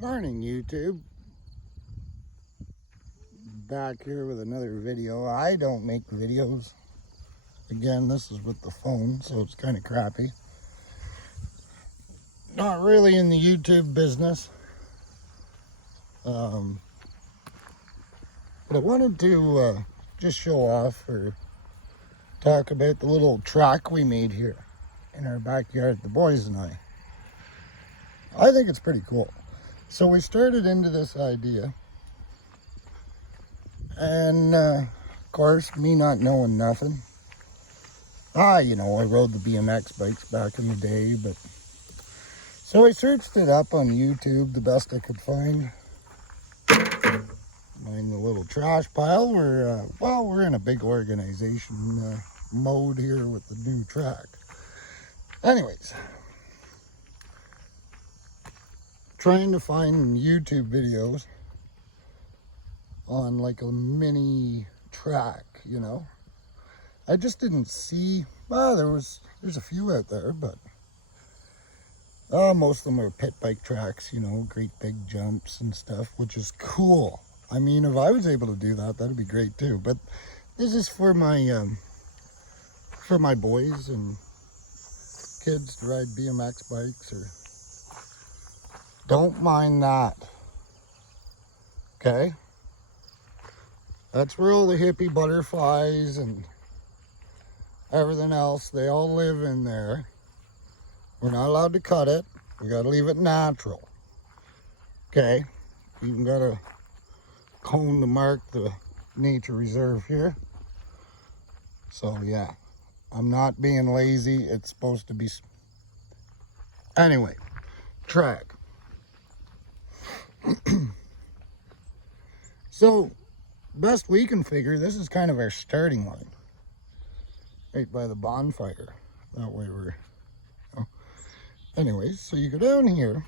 Morning, YouTube. Back here with another video. I don't make videos. Again, this is with the phone, so it's kind of crappy. Not really in the YouTube business. But I wanted to just show off or talk about the little track we made here in our backyard, the boys and I. I think it's pretty cool. So we started into this idea. And, of course, me not knowing nothing. I rode the BMX bikes back in the day, but... So I searched it up on YouTube the best I could find. Find the little trash pile. We're in a big organization mode here with the new track. Anyways. Trying to find YouTube videos on like a mini track, I just didn't see, there's a few out there, but most of them are pit bike tracks, great big jumps and stuff, which is cool. I mean, if I was able to do that, that'd be great too. But this is for my boys and kids to ride BMX bikes, or don't mind that. Okay? That's where all the hippie butterflies and everything else, they all live in there. We're not allowed to cut it. We got to leave it natural. Okay? Even got a cone to mark the nature reserve here. So, yeah. I'm not being lazy. It's supposed to be... Anyway. Track. So... best we can figure, this is kind of our starting line. Right by the bonfire. That way we're... Oh. Anyways, so you go down here.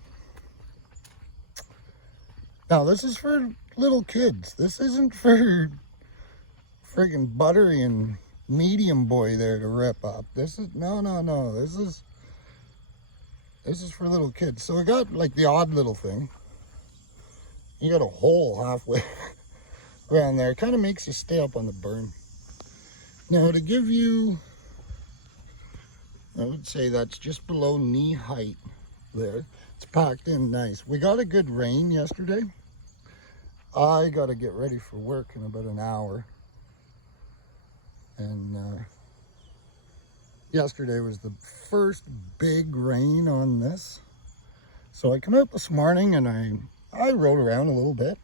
Now, this is for little kids. This isn't for friggin' Buttery and Medium Boy there to rip up. This is... No. This is for little kids. So I got, like, the odd little thing. You got a hole halfway... around there. It kind of makes you stay up on the berm. Now, to give you, I would say that's just below knee height there. It's packed in nice. We got a good rain yesterday. I got to get ready for work in about an hour. And yesterday was the first big rain on this. So I come out this morning and I rode around a little bit.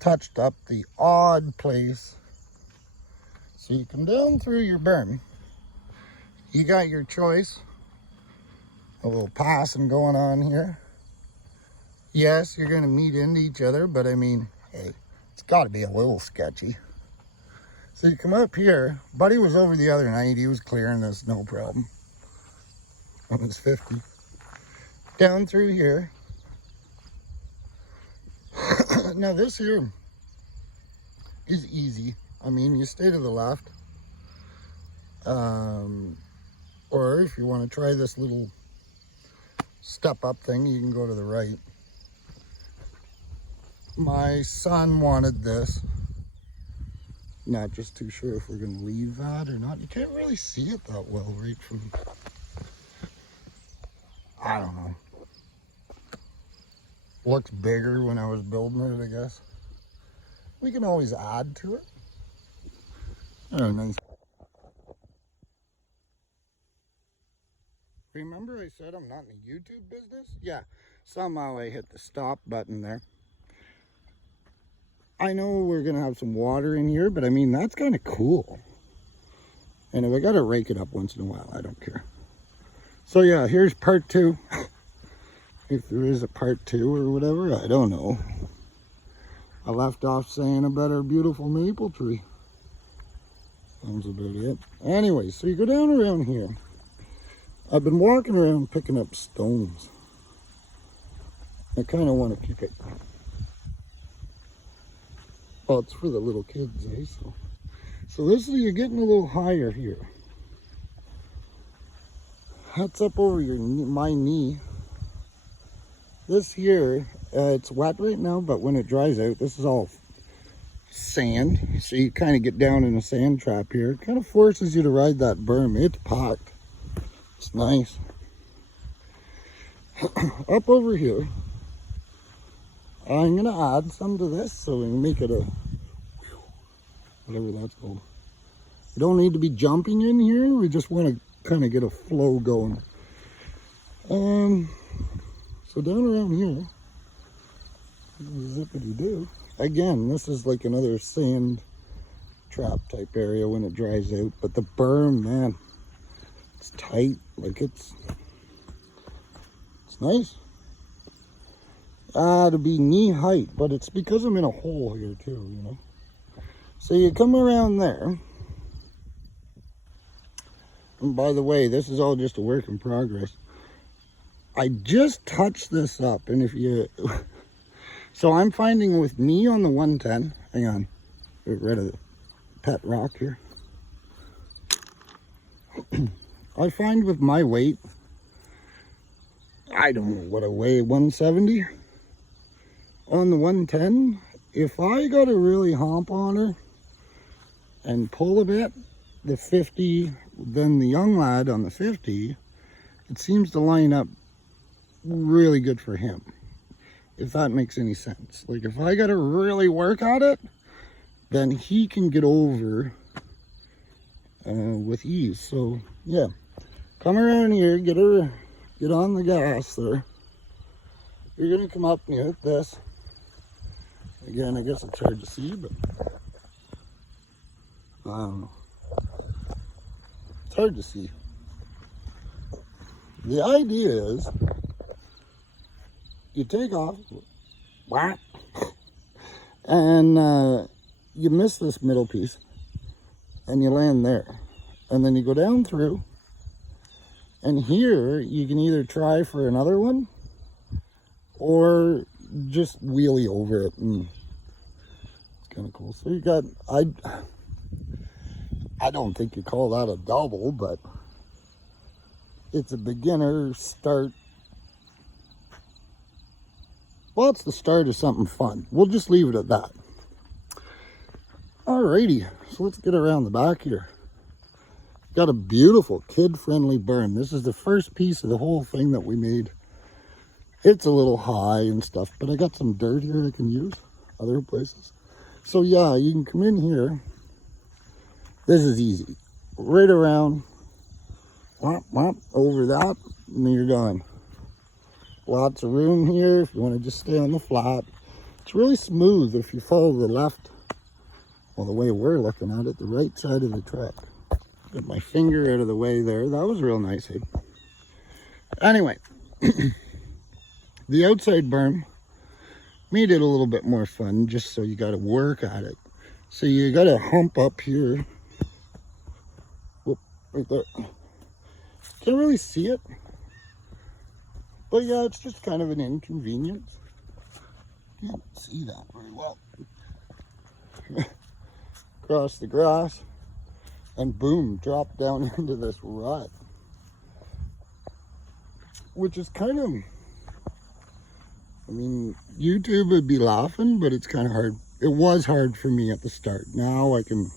Touched up the odd place. So you come down through your berm. You got your choice. A little passing going on here. Yes, you're going to meet into each other, but I mean, hey, it's got to be a little sketchy. So you come up here. Buddy was over the other night. He was clearing this, no problem. On his 50. Down through here. Now this here is easy. I mean, you stay to the left. Or if you want to try this little step up thing, you can go to the right. My son wanted this. Not just too sure if we're going to leave that or not. You can't really see it that well right from... I don't know. Looks bigger when I was building it, I guess. We can always add to it. Oh, nice. Remember I said I'm not in the YouTube business? Yeah, somehow I hit the stop button there. I know we're going to have some water in here, but I mean, that's kind of cool. And if I got to rake it up once in a while, I don't care. So yeah, here's part 2. If there is a part 2 or whatever, I don't know. I left off saying about our beautiful maple tree. Sounds about it. Anyway, so you go down around here. I've been walking around picking up stones. I kind of want to pick it. Well, it's for the little kids, eh? So this is, you're getting a little higher here. That's up over my knee. This here, it's wet right now, but when it dries out, this is all sand. So you kind of get down in a sand trap here. It kind of forces you to ride that berm. It's packed. It's nice. Up over here, I'm gonna add some to this so we can make it a, whatever that's called. You don't need to be jumping in here. We just want to kind of get a flow going. So down around here, zippity do. Again, this is like another sand trap type area when it dries out. But the berm, man, it's tight. Like it's nice. To be knee height, but it's because I'm in a hole here too, you know. So you come around there. And by the way, this is all just a work in progress. I just touched this up, and if you... So I'm finding with me on the 110... Hang on. Get rid of the pet rock here. I find with my weight... I don't know what I weigh, 170? On the 110, if I got to really hump on her and pull a bit, the 50, then the young lad on the 50, it seems to line up really good for him, if that makes any sense. Like if I got to really work at it, then he can get over with ease. So yeah, come around here, get on the gas there. You're gonna come up and you hit this. Again, I guess it's hard to see, but I don't know. It's hard to see. The idea is you take off, whack, and you miss this middle piece, and you land there. And then you go down through, and here you can either try for another one, or just wheelie over it, and it's kind of cool. So you got, I don't think you call that a double, but it's a beginner start. Well, it's the start of something fun. We'll just leave it at that. Alrighty, so let's get around the back here. Got a beautiful kid-friendly berm. This is the first piece of the whole thing that we made. It's a little high and stuff, but I got some dirt here I can use other places. So yeah, you can come in here. This is easy. Right around, whop, whop, over that, and then you're done. Lots of room here if you want to just stay on the flat. It's really smooth if you follow the left, well, the way we're looking at it, the right side of the track. Get my finger out of the way there. That was real nice, hey? Anyway. The outside berm made it a little bit more fun, just so you got to work at it. So you got to hump up here. Whoop, right there. Can't really see it. But yeah, it's just kind of an inconvenience. Can't see that very well. Across the grass. And boom, drop down into this rut. Which is kind of... I mean, YouTube would be laughing, but it's kind of hard. It was hard for me at the start. Now I can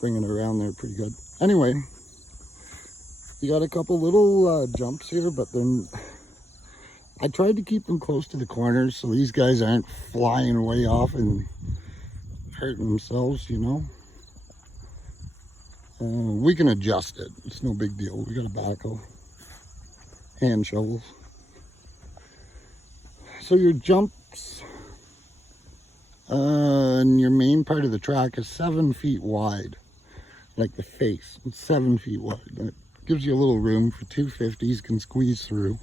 bring it around there pretty good. Anyway, you got a couple little jumps here, but then I tried to keep them close to the corners so these guys aren't flying way off and hurting themselves, you know. We can adjust it. It's no big deal. We got a backhoe, hand shovels. So your jumps and your main part of the track is 7 feet wide, like the face. It's 7 feet wide. That gives you a little room for 250s can squeeze through.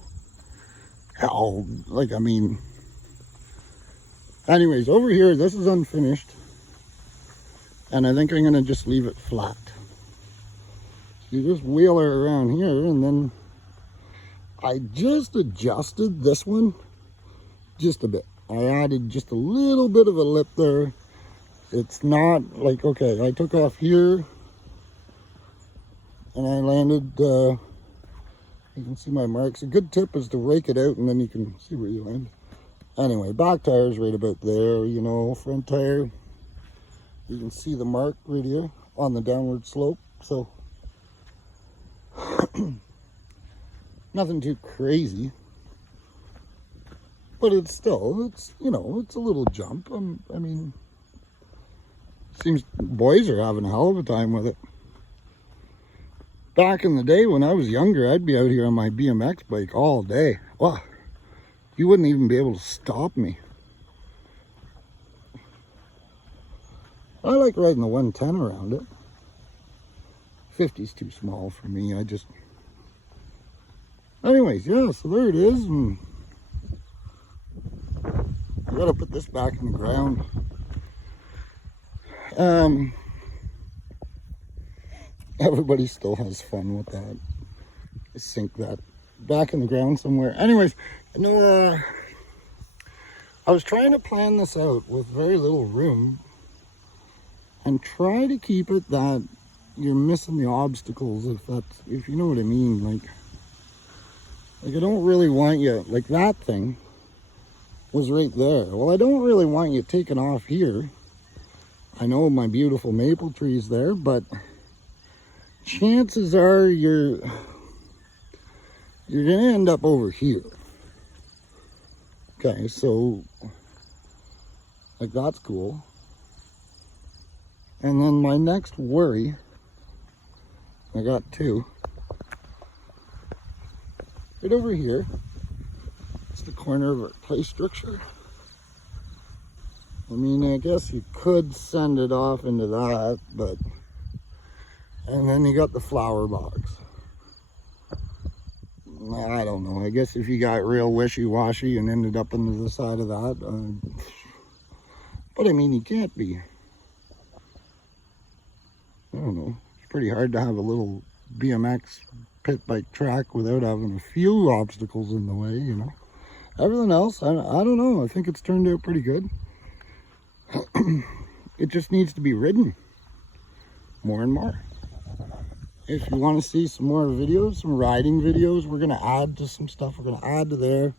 Hell, like, I mean, anyways, over here, this is unfinished, and I think I'm gonna just leave it flat. So you just wheel her around here, and then I just adjusted this one just a bit. I added just a little bit of a lip there. It's not like, okay, I took off here and I landed You can see my marks. A good tip is to rake it out and then you can see where you land. Anyway, back tire's right about there, you know, front tire. You can see the mark right here on the downward slope. So, nothing too crazy. But it's still, you know, it's a little jump. I mean, seems boys are having a hell of a time with it. Back in the day when I was younger, I'd be out here on my BMX bike all day. Wow, you wouldn't even be able to stop me. I like riding the 110 around it. 50's too small for me. Anyways, yeah, so there it is. And I gotta put this back in the ground. Everybody still has fun with that. I sink that back in the ground somewhere. Anyways, no, I was trying to plan this out with very little room and try to keep it that you're missing the obstacles, if you know what I mean. Like I don't really want you, like that thing was right there. Well, I don't really want you taking off here. I know my beautiful maple tree's there, but chances are you're gonna end up over here. Okay, so like that's cool. And then my next worry, I got two. Right over here, it's the corner of our play structure. I mean, I guess you could send it off into that, but, and then you got the flower box. I don't know, I guess if you got real wishy-washy and ended up into the side of that, but I mean, you can't be, I don't know, it's pretty hard to have a little BMX pit bike track without having a few obstacles in the way, you know. Everything else, I don't know, I think it's turned out pretty good. It just needs to be ridden more and more. If you want to see some more videos, some riding videos, we're going to add to some stuff. We're going to add to there,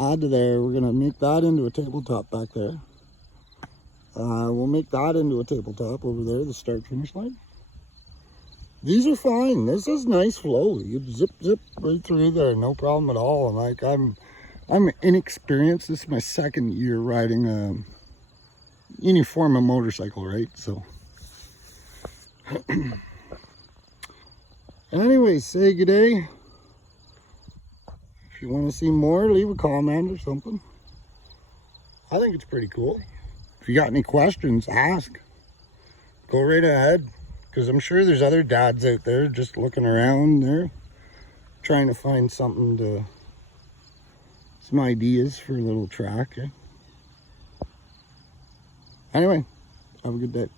add to there. We're going to make that into a tabletop back there. We'll make that into a tabletop over there, the start-finish line. These are fine. This is nice flow. You zip right through there, no problem at all. And like I'm inexperienced. This is my second year riding any form of motorcycle, right? So anyway, say good day. If you want to see more, leave a comment or something. I think it's pretty cool. If you got any questions, ask. Go right ahead, because I'm sure there's other dads out there just looking around there trying to find something to, some ideas for a little track. Anyway, have a good day.